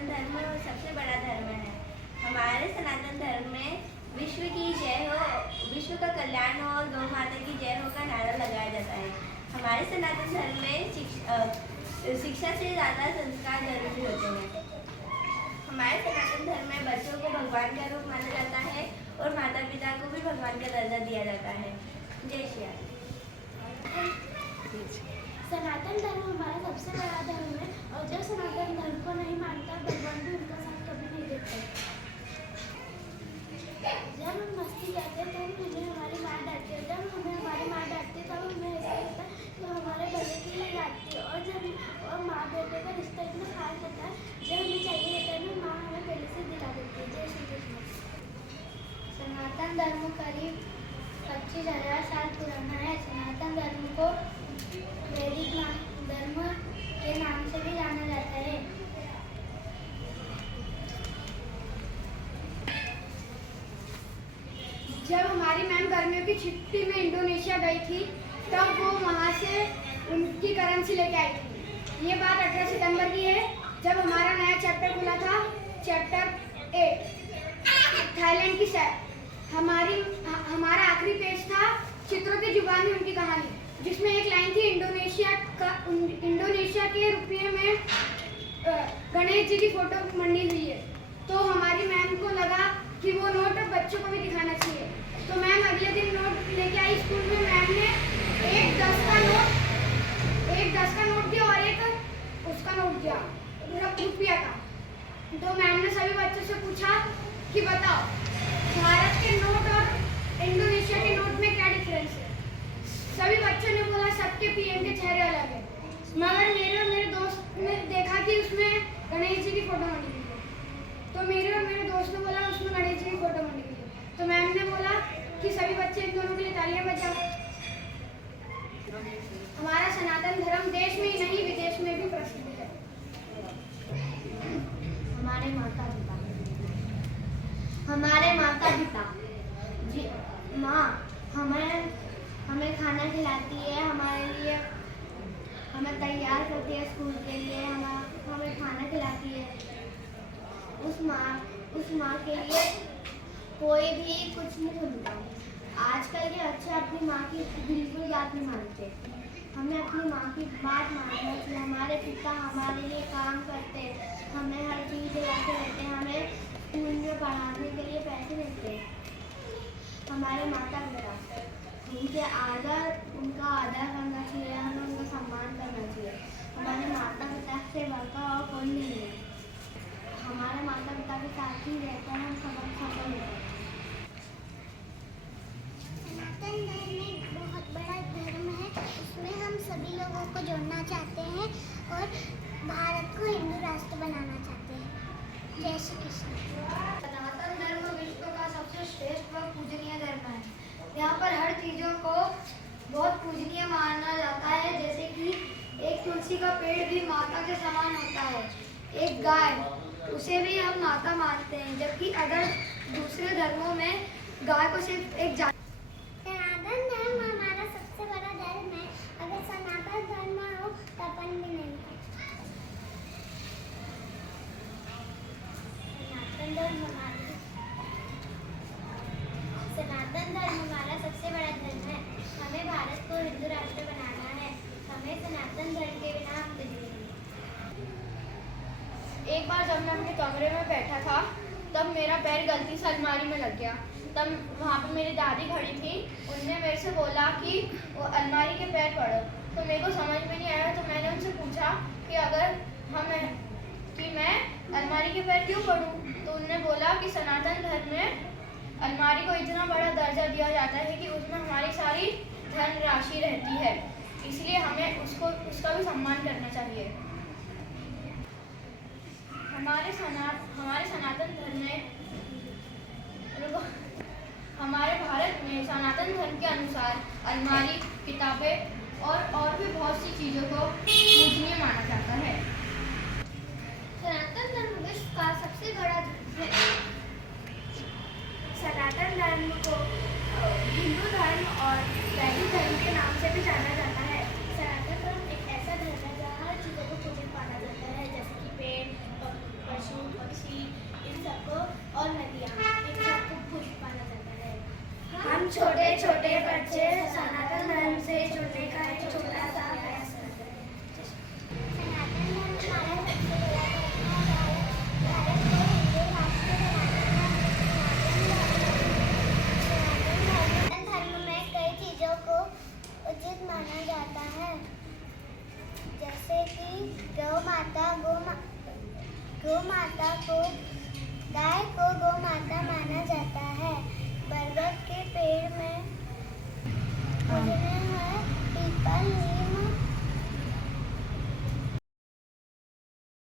सनातन धर्म सबसे बड़ा धर्म है। हमारे सनातन धर्म में विश्व की जय हो, विश्व का कल्याण हो और गौ माता की जय हो का नारा लगाया जाता है। हमारे सनातन धर्म में शिक्षा से ज़्यादा संस्कार जरूरी होते हैं। हमारे सनातन धर्म में बच्चों को भगवान का रूप माना जाता है और माता पिता को भी भगवान का दर्जा दिया जाता है। जय श्री राम। सनातन धर्म हमारा सबसे बड़ा धर्म है और जो सनातन धर्म को नहीं मानता भगवान भी उनका साथ कभी नहीं देता। जब हम मस्ती करते हैं तब हमें हमारी माँ डांटती है, जब हमें हमारी माँ डांटती है तब हमें ऐसा लगता है तो हमारे भले के लिए डांटती है। और माँ बेटे का रिश्ता इतना खास होता है, जब हमें चाहिए रहता है ना माँ हमें पहले से दिला देती है। जय श्री कृष्ण। सनातन धर्म करीब 25,000 साल पुराना है। सनातन धर्म को वैदिक धर्म के नाम से भी जाना जाता है। जब हमारी मैम गर्मियों की छुट्टी में इंडोनेशिया गई थी तब वो वहाँ से उनकी करेंसी लेके आई थी। ये बात 18 सितंबर की है जब हमारा नया चैप्टर खुला था, चैप्टर 8 थाईलैंड की सैर। हमारा आखिरी पेज था चित्रों की जुबान में उनकी कहानी, जिसमें एक लाइन थी इंडोनेशिया के रुपये में गणेश जी की फोटो मंडी हुई है। तो हमारी मैम को लगा कि वो नोट बच्चों को भी दिखाना चाहिए। तो मैम अगले दिन नोट लेके आई स्कूल में। मैम ने एक 10 का नोट दिया और एक उसका नोट दिया रुपया का। तो मैम ने सभी बच्चों से पूछा कि बताओ भारत के नोट और इंडोनेशिया के नोट में क्या डिफरेंस है। सभी बच्चों ने बोला सबके पीएम के चेहरे अलग है, मगर मेरे और मेरे दोस्त ने देखा कि उसमें गणेश जी की फोटो मंडी हुई है। तो मेरे और मेरे दोस्त ने बोला उसमें गणेश जी की फोटो मंडी हुई है। तो मैम ने बोला कि सभी बच्चे इन दोनों के लिए तालियां बजाओ। हमारा सनातन धर्म देश में ही नहीं विदेश में भी प्रसिद्ध है। हमारे माता पिता जी, माँ हमें खाना खिलाती है, हमारे लिए हमें तैयार करती है स्कूल के लिए, हमें खाना खिलाती है। उस माँ के लिए कोई भी कुछ नहीं सुनता। आजकल के बच्चे अपनी माँ की बिल्कुल बात नहीं मानते। हमें अपनी माँ की बात मानना चाहिए। हमारे पिता हमारे लिए काम करते, हमें हर चीज़ दिलाते रहते हैं, हमें स्कूल में पढ़ाने के लिए पैसे देते हैं। हमारे माता पिता उनका आदर करना चाहिए, हमें उनका सम्मान करना चाहिए। हमारे माता पिता से बढ़कर और कोई नहीं है। हमारे माता पिता के साथ ही रहकर हम सफल होते हैं। सनातन धर्म एक बहुत बड़ा धर्म है, उसमें हम सभी लोगों को जोड़ना चाहते हैं और भारत को हिंदू राष्ट्र बनाना चाहते हैं। जय श्री कृष्ण। सनातन धर्म विश्व का सबसे श्रेष्ठ व पूजनीय धर्म है। यहाँ पर हर चीज़ों को बहुत पूजनीय माना जाता है, जैसे कि एक तुलसी का पेड़ भी माता के समान होता है। एक गाय, उसे भी हम माता मानते हैं, जबकि अगर दूसरे धर्मों में गाय को सिर्फ एक सनातन धर्म हमारा सबसे बड़ा धर्म है। अगर सनातन धर्म हो तो अपन भी नहीं है। सनातन धर्म हमारा सबसे बड़ा धर्म है। हमें भारत को हिंदू राष्ट्र बनाना है। हमें सनातन धर्म के बिना हम कुछ नहीं। एक बार जब मैं अपने कमरे में बैठा था तब मेरा पैर गलती से अलमारी में लग गया। तब वहाँ पे मेरी दादी खड़ी थी, उनने मेरे से बोला कि वो अलमारी के पैर पढ़ो। तो मेरे को समझ में नहीं आया, तो मैंने उनसे पूछा कि मैं अलमारी के पैर क्यों पढ़ूं। तो उन्होंने बोला कि सनातन धर्म में अलमारी को इतना बड़ा दर्जा दिया जाता है कि उसमें हमारी सारी धन राशि रहती है, इसलिए हमें उसका भी सम्मान करना चाहिए। हमारे सनातन धर्म में हमारे भारत में सनातन धर्म के अनुसार अलमारी, किताबें और भी बहुत सी चीज़ों को पूजनीय माना जाता है। सनातन धर्म विश्व का सबसे बड़ा धर्म है। सनातन धर्म को हिंदू धर्म और वैदिक धर्म के नाम से भी जाना जाता है। सनातन धर्म एक ऐसा धर्म है जहाँ हर चीज़ों को पूजित माना जाता है, जैसे कि पेड़, पशु, को गौ माता माना जाता है। बरगद के पेड़ में पूजनीय है, पीपल